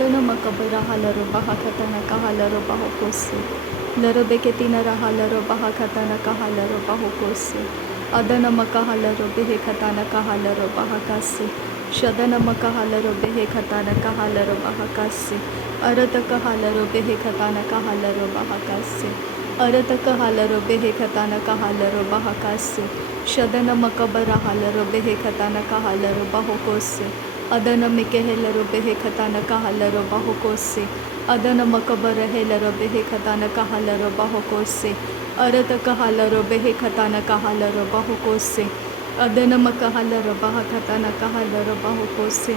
Adana makabara halaro baha katana kahalaro bahokosi. Laro beketina rahalaro baha katana kahalaro bahokosi. Adana makahalaro behe katana kahalaro bahakasi. Shadana makahalaro behe katana kahalaro bahakasi. Arata kahalaro behe katana kahalaro bahakasi. Arata kahalaro behe katana kahalaro bahakasi. Shadana makabara halaro behe katana kahalaro bahokosi. Adana mikehelaro behe katana kahalaro bahokosi. Adana makabara helaro behe katana kahalaro bahokosi. Arata kahalaro behe katana kahalaro bahokosi. Adana makahalaro baha katana kahalaro bahokosi.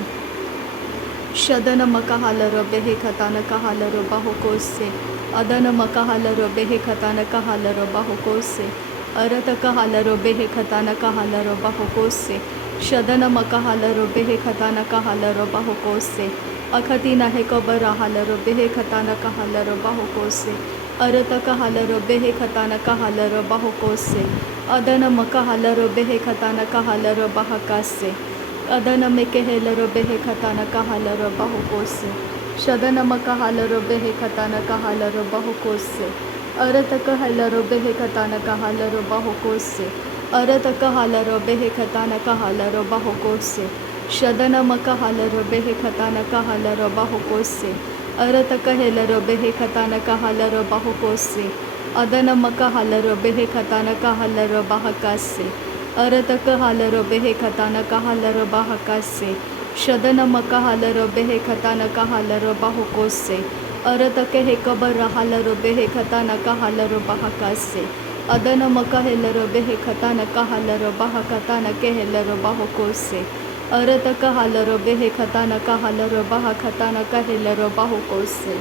Shadana makahalaro behe katana kahalaro bahokosi. Adana makahalaro behe katana kahalaro bahokosi. Arata kahalaro behe katana kahalaro bahokosi. Shadana makahalaro behe katana kahalaro bahokosi. Akatina hekobara halaro behe katana kahalaro bahokosi. Arata kahalaro behe katana kahalaro bahokosi. Adana makahalaro behe katana kahalaro bahakasi. Adana mekehelaro behe katana kahalaro bahokosi. Shadana makahalaro behe katana kahalaro bahokosi. Arata kahalaro behe katana kahalaro bahokosi. Arata kahalaro behe katana kahalaro bahokosi. Shadana makahalaro behe katana kahalaro bahokosi. Arata kahelaro behe katana kahalaro bahokosi. Adana makahalaro behe katana kahalaro bahakasi. Arata kahalaro behe katana kahalaro bahakasi. Shadana makahalaro behe katana kahalaro bahokosi. Arata kehe kabara halaro behe katana kahalaro bahakasi. Adana makahelaro behe katana kahalaro bahakatana kehelaro bahokosi. Arata kahalaro behe katana kahalaro bahakatana kahelaro bahokosi.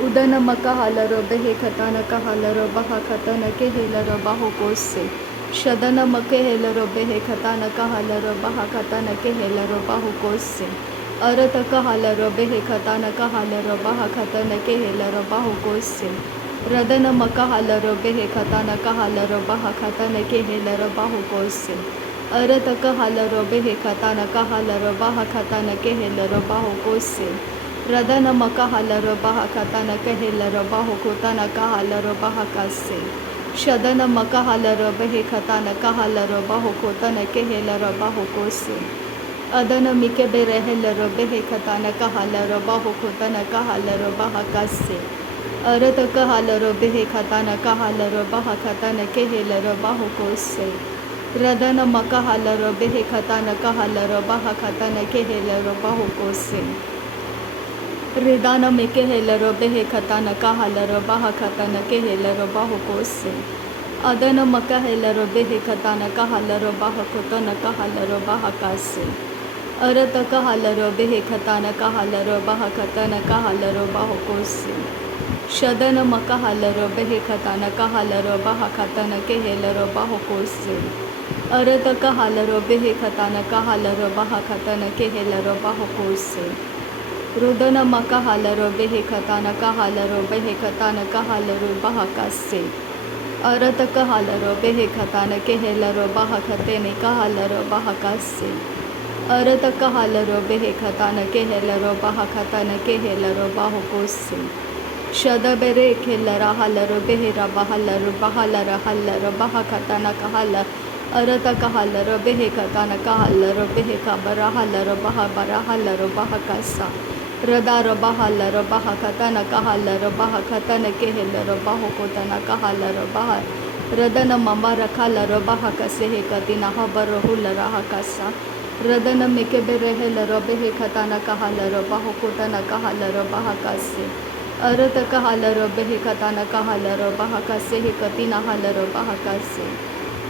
Udana makahalaro behe katana kahalaro bahakatana kehelaro bahokosi. Shadana makehelaro behe katana kahalaro bahakatana kehelaro bahokosi. Arata kahalaro behe katana kahalaro bahakatana kehelaro bahokosi. Radana makahalaro behe katana kahalaro bahakatana kehelaro bahokosi. Arata kahalaro behe katana kahalaro bahakatana kehelaro bahokosi. Radana makahalaro bahakatana kehelaro bahokotana kahalaro bahakasi. Shadana makahalaro behe katana kahalaro bahokotana kehelaro bahokosi. Adana mikebere helaro behe katana kahalaro bahokotana kahalaro bahakasi. Arata kahalaro behe katana kahalaro bahakatana kehelaro bahokosi. Radana makahalaro behe katana kahalaro bahakatana kehelaro bahokosi. Redana mekehelaro behe katana kahalaro bahakatana kehelaro bahokosi. Adana makahelaro behe katana kahalaro bahakotana kahalaro bahakasi. Arata kahalaro behe katana kahalaro bahakatana kahalaro bahokosi. Shadana makahalaro behe katana kahalaro bahakatana kehelaro bahokosi. Arata kahalaro behe katana kahalaro bahakatana kehelaro bahokosi. Rudana makahalaro behe katana kahalaro behe katana kahalaro bahakasi. Arata kahalaro behe katana kehelaro bahakatene kahalaro bahakasi. Arata kahalaro behe katana kehelaro bahakatana kehelaro bahokosi. Shadabere kelara halaro behera bahalaro bahalara halaro bahakatana kahala. Arata kahalaro behe katana kahalaro behe kabara halaro bahabara halaro bahakasa. Radaro bahalaro bahakatana kahalaro bahakatana kehelaro bahokotana kahalaro bahar. Radana mamara kalaro bahakasehe katina habaro hulara hakasa. Radana mekebere helaro behe katana kahalaro bahokotana kahalaro bahakase. Arata kahalaro behe katana kahalaro bahakasehe katina halaro bahakase.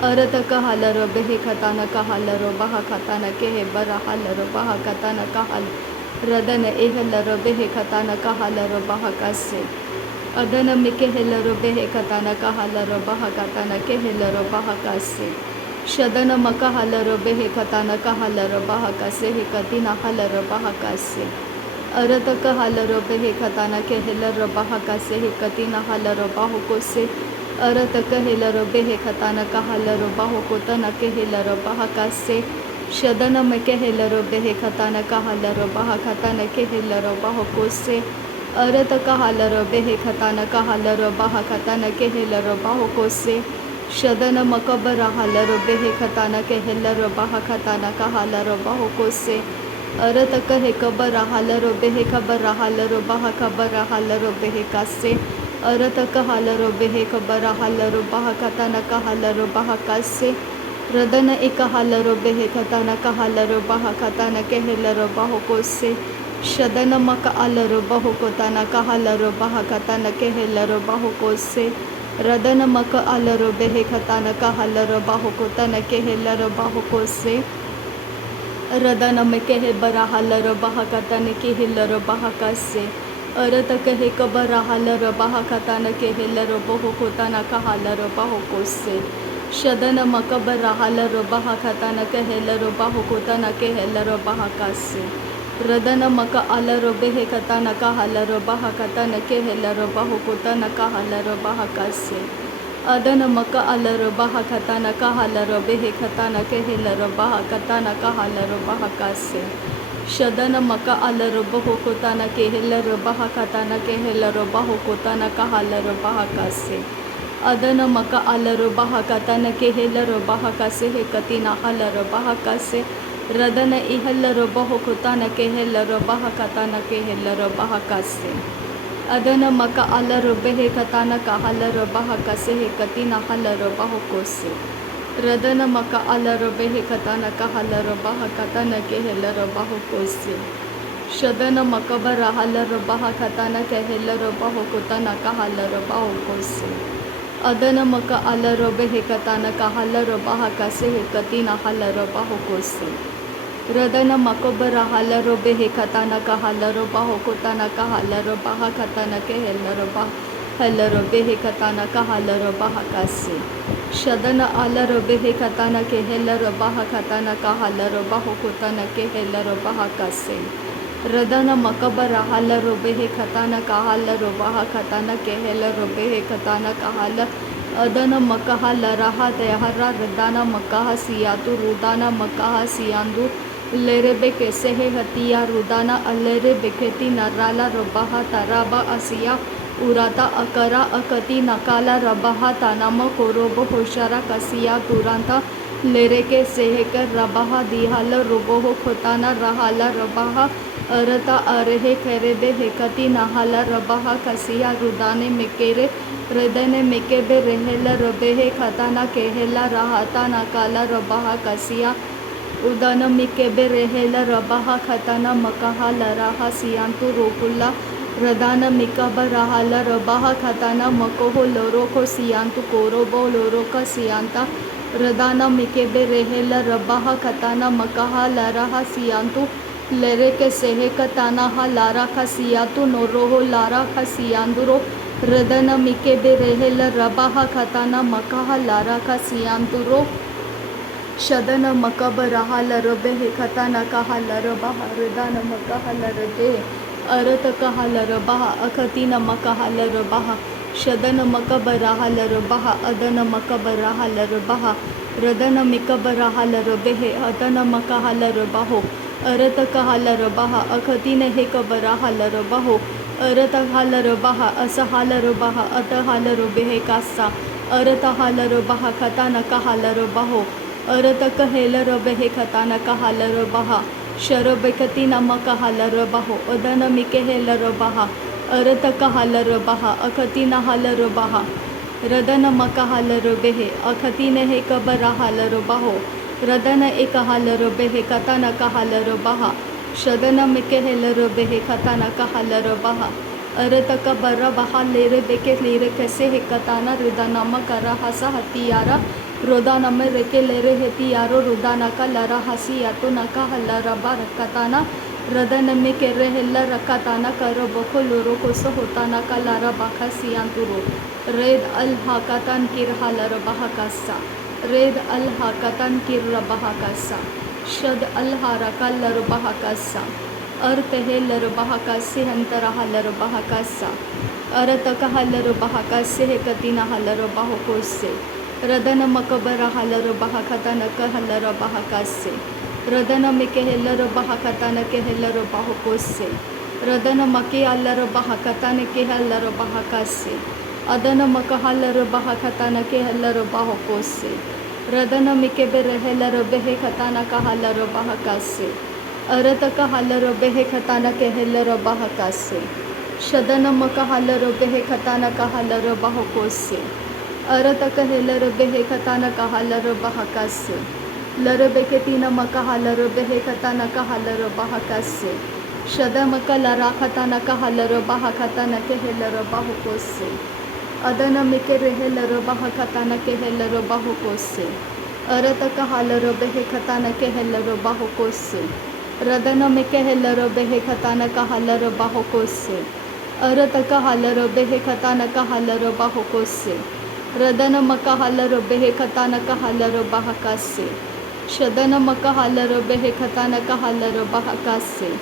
Arata kahalaro behe katana kahalaro bahakatana kehe bara halaro bahakatana kahal. Radana ehelaro behe katana kahalaro bahakase. Adana mikehelaro behe katana kahalaro bahakatana kehelaro bahakase. Shadana makahalaro behe katana kahalaro bahakase he katina halaro bahakase. Arata kahalaro behe katana kehelaro bahakase he katina halaro bahokose. Arata kahelaro behe katana kahalaro bahokotana kehelaro bahakase. शदन में कहलरो बेहे खताना कहलरो बहा खताना कहलरो बहो कोसे अरत कहलरो बेहे खताना कहलरो बहा खताना कहलरो बहो कोसे शदन मकबर हलरो बेहे खताना कहलरो बहा खताना कहलरो बहो कोसे अरत कहे कबर हलरो बेहे खबर हलरो बहा खबर हलरो बेहे कासे अरत कहलरो बेहे खबर हलरो बहा खताना कहलरो बहा कासे रदन एक हलरो बेहे खताना कहलरो बहा खताना कहलरो बहो कोसे शदन मक अलरो बहो कोताना कहलरो बहा खताना कहलरो बहो कोसे रदन मक अलरो बेहे खताना कहलरो बहो कोताना कहलरो बहो कोसे रदन में कहे बरा हलरो बहा खताना कहलरो बहा कासे अरत कहे कबरा हलरो बहा खताना कहलरो बहो कोताना कहलरो बहो कोसे शदन मकबर हलरो बहा खताना कहलरो बहो कोताना कहलरो बहा कासे रदन मक अलरो बेहे खताना कहलरो बहा खताना कहलरो बहो कोताना कहलरो बहा कासे अदन मक अलरो बहा खताना कहलरो बेहे खताना कहलरो बहा खताना कहलरो बहा कासे शदन मक अलरो बहो कोताना कहलरो बहा खताना कहलरो बहो कोताना कहलरो बहा कासे अदन मक अलरो बहा खताना कहलरो बहा कासे हे कतिना हलरो बहा कासे रदन इहलरो बहो कोताना कहलरो बहा खताना कहलरो बहा कासे अदन मक अलरो बेहे खताना कहलरो बहा कासे हे कतिना हलरो बहो कोसे रदन मक अलरो बेहे खताना कहलरो बहा खताना कहलरो बहो कोसे शदन मकबर हलरो बहा खताना कहलरो बहो कोताना कहलरो बहो कोसे अदन मक अलरो बेहे खताना कहलरो बहा कासे हे कतिना हलरो बहो कोसे रदन मकबर हलरो बेहे खताना कहलरो बहो कोताना कहलरो बहा खताना कहलरो बहा हलरो बेहे खताना कहलरो बहा कासे शदन अलरो बेहे खताना कहलरो बहा खताना कहलरो बहो कोताना कहलरो बहा कासे रदन मकबर हलरो बेहे खताना कहलरो बहा खताना कहलरो बेहे खताना कहल अदन मकह लरहा दहरा रदाना मकह सियातु रुदाना मकह सियांदु लेरे बेके सेहे हतिया रुदाना अलेरे बेकेती नराला रबाहा तराबा असिया उराता अकरा अकती नकाला रबाहा तानाम कोरोबो होशारा कसिया तुरांता लेरे के सेहे कर रबाहा दिहाला रुबोहो खोताना रहाला रबाहा अरता अरहे खेरेबे हेकती नहाला रबाहा कसिया रुदाने मेकेरे हृदय मेकेबे रहेला रबेहे खताना केहेला रहाता नकाला रबाहा कसिया उदान मिकेबे रहेला रबाहा खताना मकाहा लराहा सियांतु रोकुल्ला रदान मिकब रहाला रबाहा खताना मकोहो लोरोको सियांतु कोरोबो लोरोका सियांता रदाना मिकेबे रहेला रबाहा खताना मकाहा लराहा सियांतु लेरे के सेहे कताना हा लारा खा सियातु नोरोहो लारा खा सियांदुरो रदन मिकेबे रहेला रबाहा खताना मकाहा लारा खा सियांतुरो शदन मकब रहालर बेहे खताना कहलर बहा रदान मकहलर दे अरत कहलर बहा अखतीन मकहलर बहा शदन मकब रहालर बहा अदन मकब रहालर बहा रदन मिकब रहालर बेहे अदन मकहलर बहो अरत कहलर बहा अखतीन हे कब रहालर बहो अरत हालर बहा असहालर बहा अत हालर बेहे कासा अरत हालर बहा खताना कहलर बहो अरत कहेलर बेहे खताना कहलर बहा शरब कतीना मकहलर बहो अदन मिकेहेलर बहा अरत कहलर बहा अखतीना हलर बहा रदन मकहलर बेहे अखतीन हे कबर हलर बहो रदन एक हलर बेहे कताना कहलर बहा शदन मिकेहेलर बेहे खताना कहलर बहा अरत कबर बहा लेरे बेके लेरे कैसे हे कताना रुदाना मकरा हसा हतियारा रोदाना में रेके लेरे हेतियारो रुदाना का लरा हसी यातो नका हल्ला बार कताना रदन में के रहेला रकाताना करो बको लोरो को सो होताना का लारा बाखा सियांतुरो रेद अल हाकातान किर हालर बहाकासा रेद अल हाकातान किर बहाकासा शद अल हारका लर बहाकासा अर्थ है लर बहाकासे अंतरा हलर बहाकासा अरत का हलर बहाकासे है कतिना हलर बाहोकोसे रदन मकबर हलर बहाकता नक huller बहाकासे Radana meke hellero bahakatana ke hellero bahokose. Radana make allero bahakatana ke hellero bahakase. Adana makahallero bahakatana ke hellero bahokose. Radana meke bere hellero behe katana kahallero bahakase. Arataka hallero behe katana ke hellero bahakase. Shadana makahallero behe katana kahallero bahokose. Arataka hellero behe katana kahallero bahakase. Larabeketina makaha larabehe katana kaha larabahakase. Shada maka larakatana kaha larabahakatana kehe larabahukose. Adana meke rehe larabahakatana kehe larabahukose. Arata kaha larabehe katana kehe larabahukose. Radana meke larabehe katana kaha larabahukose. Arata kaha larabehe katana kaha larabahukose. Radana makaha larabehe katana kaha larabahakase. Shadana makahallero behe katana kahallero bahakase.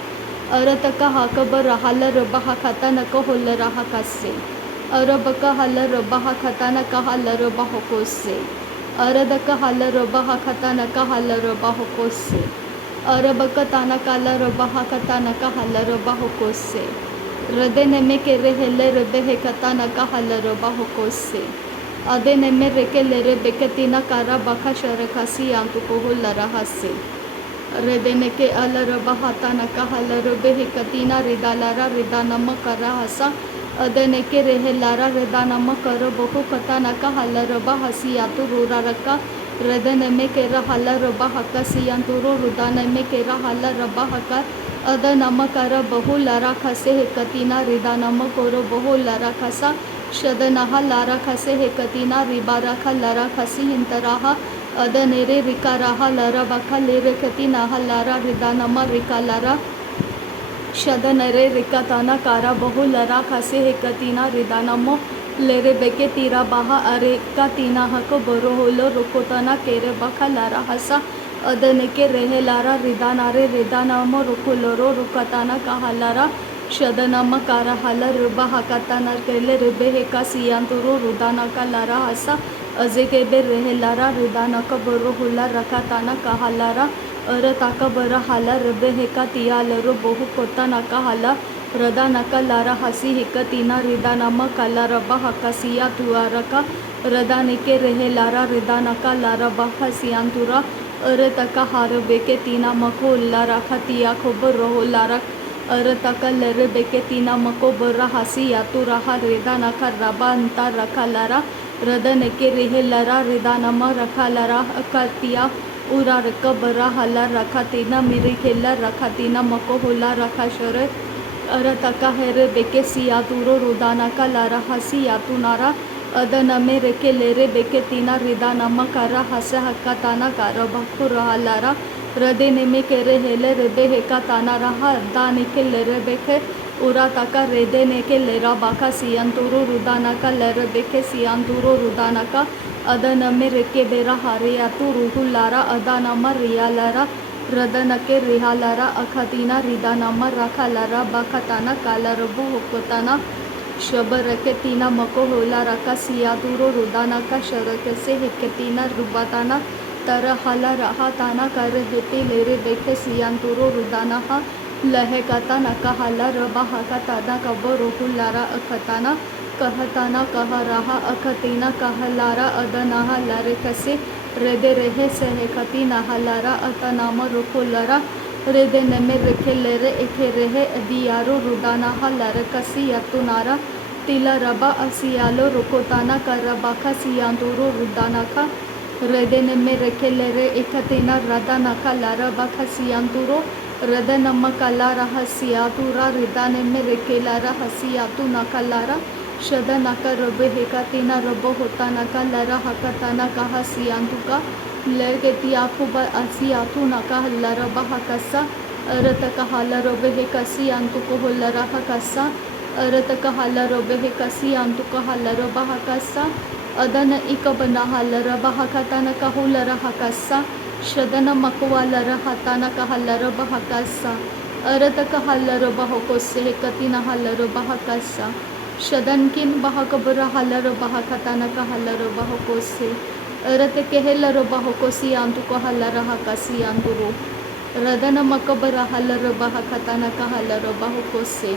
Arataka hakabara hallero bahakatana kahollera hakase. Arabaka hallero bahakatana kahallero bahokose. Aradaka hallero bahakatana kahallero bahokose. Arabaka tana kalero bahakatana kahallero bahokose. Radene meke rehellero behe katana kahallero bahokose. Adene mereke lere beketina kara baka sharakasi antu kohulla rahase. Redene ke alara bahatana kahalara behe katina ridalara ridanama karahasa. Adene ke rehe lara ridanama karo bohu katana kahalara bahasi atu ruraraka. Redene meke rahalara bahakasi anturo rudane meke rahalara bahaka. Adanama kara bohu lara khase katina ridanama koro bohu lara khasa. Shadanaha lara khase hekatina ribarakha lara khasi hintaraha adanere rikaraha lara bakha lere katinaha lara ridanama rikalara shadanere rikatana kara bahu lara khase hekatina ridanamo lere beke tira baha are katina hako boroholo rukotana kere bakha lara hasa adaneke rehe lara ridanare ridanamo rukuloro rukatana kahalara Shadana makara hala ruba hakatana kele rube heka siyanturu rudana ka lara hasa azeke be rehe lara rudana ka boro hula rakatana ka halara arataka bara hala rube heka tiyalaru bohu kotana ka hala radana ka lara hasi heka tina ridana makala raba hakasiya tuaraka radane ke rehe lara ridana ka lara bahasiyantura arataka harube ke tina mako lara khatiya khobar roho lara Arataka lere beketina mako borra hasi yatu raha redana ka rabanta rakalara radaneke rehe lara redanama rakalara akatia ura raka bara hala rakatina mirikela rakatina mako hola rakashore arataka here bekesi yaturo rudana ka lara hasi yatunara adana mereke lere beketina redanama kara hasa hakatana kara bakhura halara Radene me kere hele rebe heka tana raha dane ke lere beke ura taka redene ke lera baka siyanturu rudana ka lere beke siyanturu rudana ka adana me reke bera hare atu ruhu lara adana ma riya lara radana ke riha lara akhatina ridana ma rakha lara baka tana kala rabu hukotana shabar ke tina mako hola raka siyaturu rudana ka sharake se heketina rubatana Tara hala raha tana kar hete lere bekhe siyanturo rudana ha lahe katana kahala raba hakatada kaboro hulara akhatana kahatana kaharaha akhatina kahalara adanaha lare kase rede rehe sehe katina halara atanama rukulara rede neme rekhe lere ekhe rehe diyaru rudana ha lare kasi yatunara tila raba asiyalo rukotana karabaka siyanturo rudana ka Redene me rekelere ekatina radana kalara bakasiyanturo radana makalara hasiyatura redane me rekelara hasiyatu nakalara shadana karobe hekatina robo hotana kalara hakatana kahasiyantuka lergeti akuba asiyatu nakalara bahakasa arataka halarobe hekasiyantuko holara hakasa arataka halarobe hekasiyantuka halara bahakasa Adana ikabana halara bahakatana kahulara hakasa shadana makwalara hatana kahalara bahakasa arataka halara bahokose hekatina halara bahakasa shadankin bahakabara halara bahakatana kahalara bahokose aratake hellara bahokosi antuko halara hakasi anturo रदन मकबर हलर बहा खताना का huller बाहो कोसे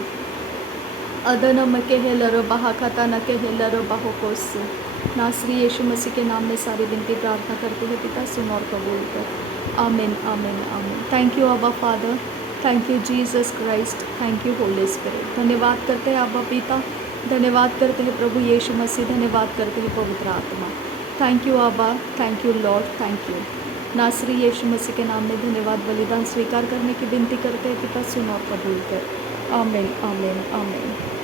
अदन मके हेलर बहा खताना के हेलर बाहो कोसे। नासरी यीशु मसीह के नाम में सारी विनती प्रार्थना करते हैं पिता, सुन और कबूल कर। आमीन आमीन आमीन। थैंक यू अब्बा father, thank you Jesus Christ, thank you Holi spirit. धन्यवाद करते हैं अब्बा पिता, धन्यवाद करते हैं प्रभु यीशु मसीह, धन्यवाद करते हैं पवित्र आत्मा। थैंक यू अब्बा, thank you Lord, thank you. नासरी यीशु मसीह के नाम में धन्यवाद बलिदान स्वीकार करने की विनती करते हैं पिता, सुन और कबूल कर। आमीन आमीन आमीन।